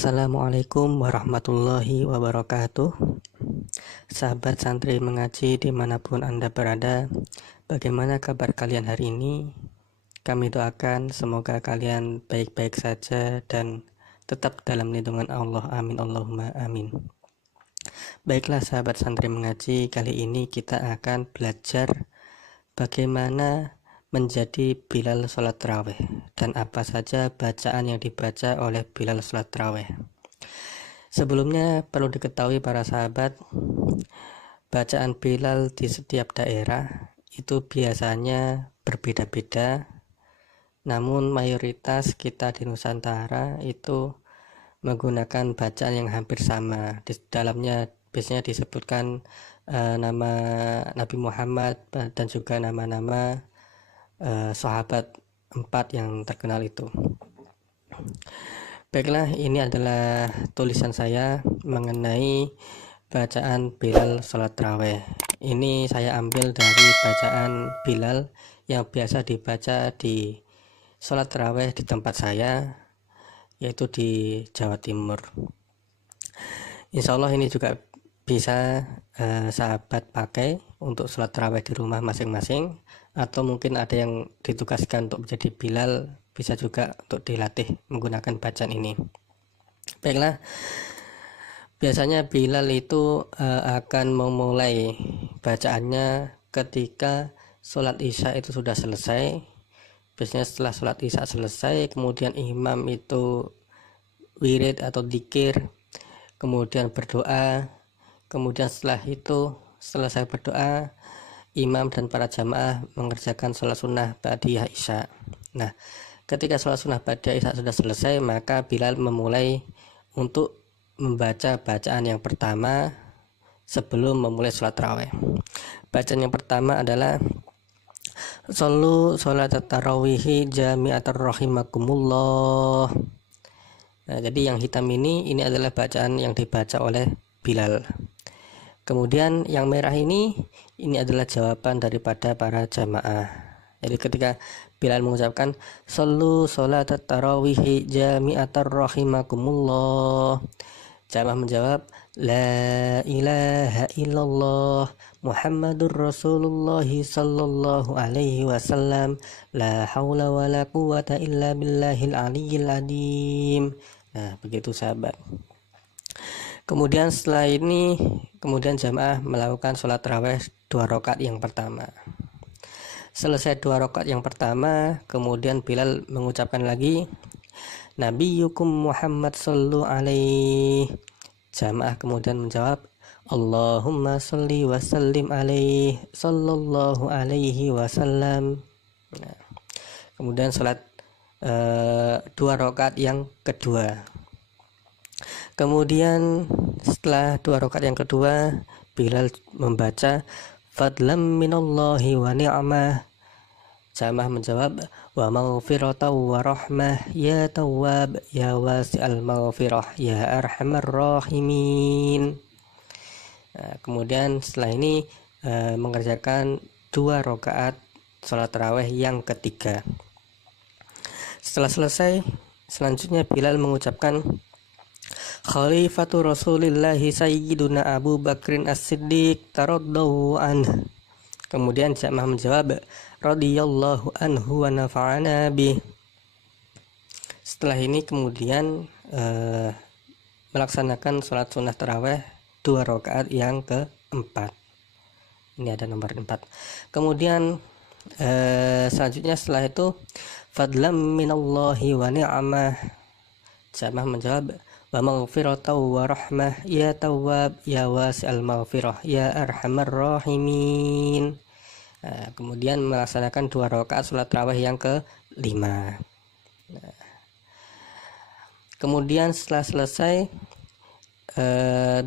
Assalamualaikum warahmatullahi wabarakatuh. Sahabat santri mengaji dimanapun Anda berada, bagaimana kabar kalian hari ini? Kami doakan semoga kalian baik-baik saja dan tetap dalam lindungan Allah. Amin Allahumma amin. Baiklah sahabat santri mengaji, kali ini kita akan belajar bagaimana menjadi Bilal sholat tarawih dan apa saja bacaan yang dibaca oleh Bilal sholat tarawih. Sebelumnya perlu diketahui para sahabat, bacaan Bilal di setiap daerah itu biasanya berbeda-beda, namun mayoritas kita di Nusantara itu menggunakan bacaan yang hampir sama. Di dalamnya biasanya disebutkan nama Nabi Muhammad dan juga nama-nama sahabat 4 yang terkenal itu. Baiklah, ini adalah tulisan saya mengenai bacaan Bilal sholat tarawih. Ini saya ambil dari bacaan Bilal yang biasa dibaca di sholat tarawih di tempat saya, yaitu di Jawa Timur. Insya Allah ini juga bisa sahabat pakai untuk sholat tarawih di rumah masing-masing, atau mungkin ada yang ditugaskan untuk menjadi Bilal, bisa juga untuk dilatih menggunakan bacaan ini. Baiklah, biasanya Bilal itu akan memulai bacaannya ketika sholat isya itu sudah selesai. Biasanya setelah sholat isya selesai, kemudian imam itu wirid atau dzikir, kemudian berdoa, kemudian setelah itu selesai berdoa, imam dan para jamaah mengerjakan sholat sunnah ba'diyah isya. Nah, ketika sholat sunnah ba'diyah isya sudah selesai, maka Bilal memulai untuk membaca bacaan yang pertama sebelum memulai sholat tarawih. Bacaan yang pertama adalah Shollu sholat tarawihi jami'atar rahimakumullah. Nah, jadi yang hitam ini adalah bacaan yang dibaca oleh Bilal. Kemudian yang merah ini adalah jawaban daripada para jamaah. Jadi ketika Bilal mengucapkan Shollu sholat tarawihi jami'atar rahimakumullah, jamaah menjawab La ilaha illallah Muhammadur Rasulullah sallallahu alaihi wasallam, la haula wa la quwata illa billahil aliyyil azim. Nah, begitu sahabat. Kemudian setelah ini, jamaah melakukan sholat tarawih 2 rakaat yang pertama. Selesai 2 rakaat yang pertama, kemudian Bilal mengucapkan lagi Nabiyukum Muhammad sallu alaihi. Jamaah kemudian menjawab Allahumma salli wa sallim alaihi sallallahu alaihi wasallam. Nah, kemudian sholat 2 rakaat yang kedua. Kemudian setelah 2 rakaat yang kedua, Bilal membaca fadlam minallahi wa ni'mah. Jamaah menjawab wa maghfiratan wa rahmah ya tawwab ya wasi'al maghfirah ya arhamar rahimin. Nah, kemudian setelah ini mengerjakan 2 rakaat sholat tarawih yang ketiga. Setelah selesai, selanjutnya Bilal mengucapkan Khalifatu Rasulillahi Sayyiduna Abu Bakrin As-Siddiq taraddahu anhu. Kemudian jamaah menjawab radhiyallahu anhu wa nafa'ana bih. Setelah ini kemudian melaksanakan sholat sunnah tarawih 2 rakaat yang keempat. Ini ada nomor 4. Kemudian selanjutnya setelah itu fadlam minallahi wa ni'mah. Jamaah menjawab wa maghfiratan wa rahmah ya tawwab ya wasi'al maghfirah ya arhamar rahimin. Nah, kemudian melaksanakan 2 rakaat sholat tarawih yang ke-5. Nah, kemudian setelah selesai,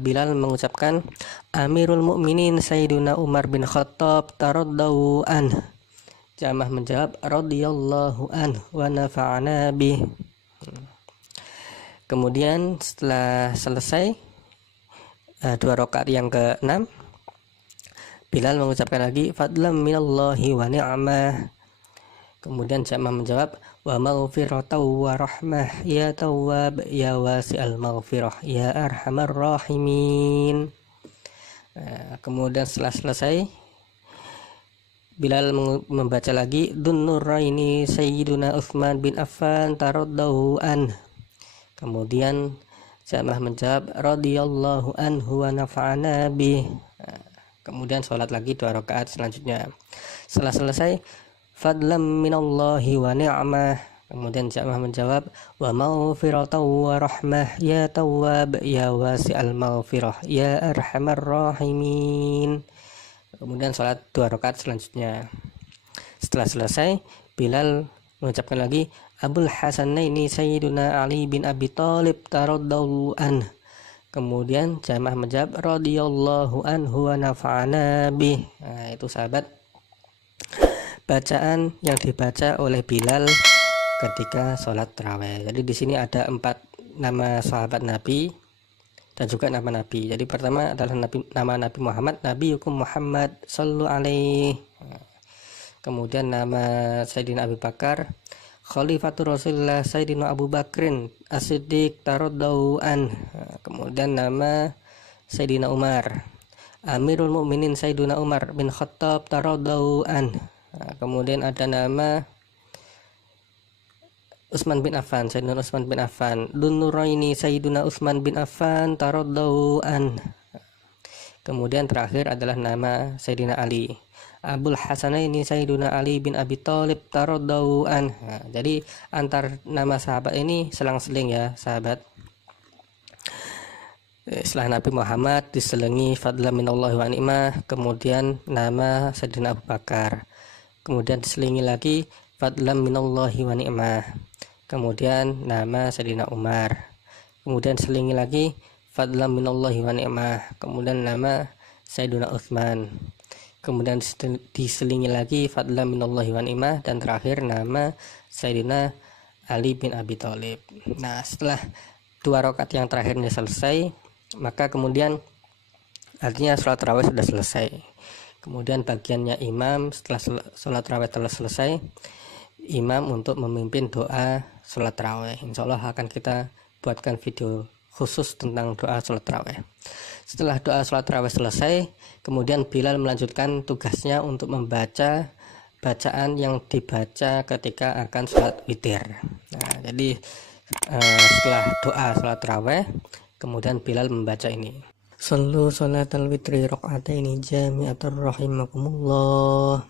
Bilal mengucapkan Amirul Mukminin Sayyiduna Umar bin Khattab taraddahu anhu. Jamaah menjawab radhiyallahu anhu wa nafa'ana bih. Kemudian setelah selesai 2 rakaat yang ke-6, Bilal mengucapkan lagi fadlam minallahi wa ni'mah. Kemudian jamaah menjawab wa maghfiratan wa rahmah ya tawwab ya wasi'al maghfirah ya arhamar rahimin. Kemudian setelah selesai, Bilal membaca lagi Dunnuraini Sayyiduna Utsman bin Affan taraddahu an. Kemudian jamaah menjawab radhiyallahu anhu wa nafa'ana bih. Kemudian sholat lagi 2 rakaat selanjutnya. Setelah selesai, fadlam minallahi wa ni'mah. Kemudian jamaah menjawab wa maghfiratan wa rahmah ya tawwab ya wasi'al maghfirah ya arhamar rahimin. Kemudian sholat 2 rakaat selanjutnya. Setelah selesai, Bilal mengucapkan lagi Abul Hasanaini Sayyiduna Ali bin Abi Thalib taraddahu an. Kemudian jamaah menjawab radhiyallahu anhu wa nafa'ana bih. Itu sahabat, bacaan yang dibaca oleh Bilal ketika sholat tarawih. Jadi di sini ada 4 nama sahabat Nabi dan juga nama Nabi. Jadi pertama adalah nama Nabi Muhammad, Nabi Hukum Muhammad Sallu Alaihi. Kemudian nama Sayyidina Abu Bakar, Khalifatul Rasulullah Sayyidina Abu Bakrin As-Siddiq taraddahu an. Kemudian nama Sayyidina Umar, Amirul Mukminin Sayyidina Umar bin Khattab taraddahu an. Kemudian ada nama Utsman bin Affan, Sayyidina Utsman bin Affan, Dunnuraini Sayyiduna Utsman bin Affan taraddahu an. Kemudian terakhir adalah nama Sayyidina Ali, Abul Hasanaini Sayyiduna Ali bin Abi Thalib taraddahu an. Jadi antar nama sahabat ini selang-seling ya sahabat. Setelah Nabi Muhammad diselingi fadlan minallahi wa ni'mah, kemudian nama Sayyidina Abu Bakar, kemudian diselingi lagi fadlan minallahi wa ni'mah, kemudian nama Sayyidina Umar, kemudian selingi lagi fadlan minallahi wa ni'mah, kemudian nama Sayyidina Utsman, kemudian diselingi lagi fadlan minallahi wa ni'mah, dan terakhir nama Sayyidina Ali bin Abi Thalib. Nah, setelah 2 rakaat yang terakhirnya selesai, maka kemudian artinya sholat tarawih sudah selesai. Kemudian bagiannya imam setelah sholat tarawih telah selesai, imam untuk memimpin doa sholat tarawih. Insya Allah akan kita buatkan video khusus tentang doa sholat tarawih. Setelah doa sholat tarawih selesai, kemudian Bilal melanjutkan tugasnya untuk membaca bacaan yang dibaca ketika akan sholat witir. Nah, jadi setelah doa sholat tarawih, kemudian Bilal membaca ini, Sallu sholatal witri raq'ataini jami'atan rahimakumullah.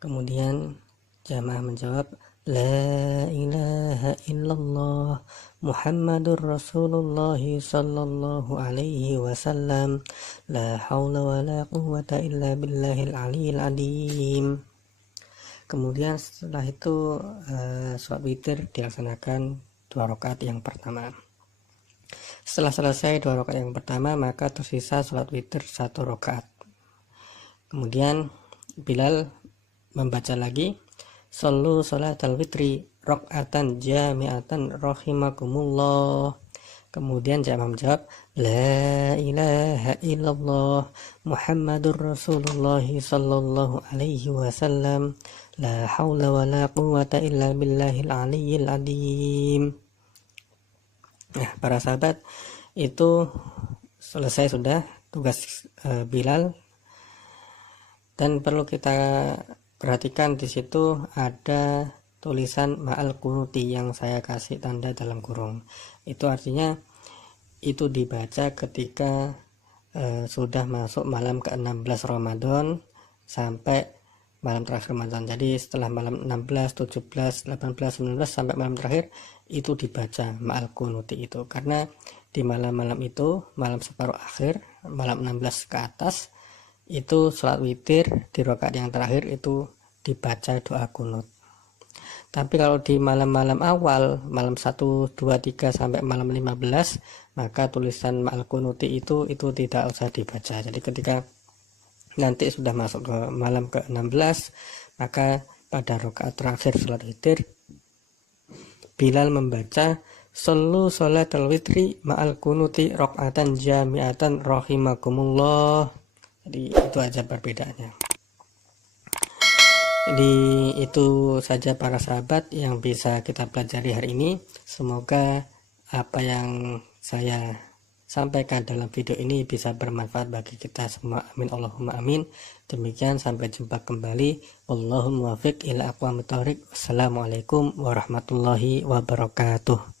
Kemudian jamaah menjawab La ilaha illallah Muhammadur Rasulullah sallallahu alaihi wasallam La hawla wa la quwwata illa billahil aliyil adim. Kemudian setelah itu sholat witir dilaksanakan 2 rakaat yang pertama. Setelah selesai 2 rakaat yang pertama, maka tersisa sholat witir 1 rakaat. Kemudian Bilal membaca lagi Sallu sholatal witri raq'atan jami'atan rahimakumullah. Kemudian jamaah menjawab La ilaha illallah Muhammadur Rasulullah sallallahu alaihi wasallam La hawla wa la quwwata illa billahil aliyil adim. Nah, para sahabat, itu selesai sudah tugas Bilal, dan perlu kita perhatikan di situ ada tulisan ma'al kunuti yang saya kasih tanda dalam kurung. Itu artinya itu dibaca ketika sudah masuk malam ke-16 Ramadan sampai malam terakhir Ramadan. Jadi setelah malam 16, 17, 18, 19 sampai malam terakhir itu dibaca ma'al kunuti itu, karena di malam-malam itu, malam separuh akhir, malam 16 ke atas, itu sholat witir di rakaat yang terakhir itu dibaca doa kunut. Tapi kalau di malam-malam awal, malam 1, 2, 3 sampai malam 15, maka tulisan ma'al kunuti itu tidak usah dibaca. Jadi ketika nanti sudah masuk ke malam ke-16, maka pada rakaat terakhir sholat witir Bilal membaca Sallu sholatal witri ma'al kunuti raq'atan jami'atan rahimakumullah. Jadi itu aja perbedaannya. Itu saja para sahabat yang bisa kita pelajari hari ini. Semoga apa yang saya sampaikan dalam video ini bisa bermanfaat bagi kita semua. Amin Allahumma amin. Demikian, sampai jumpa kembali. Wallahul muwaffiq ila aqwamit thoriq. Wassalamualaikum warahmatullahi wabarakatuh.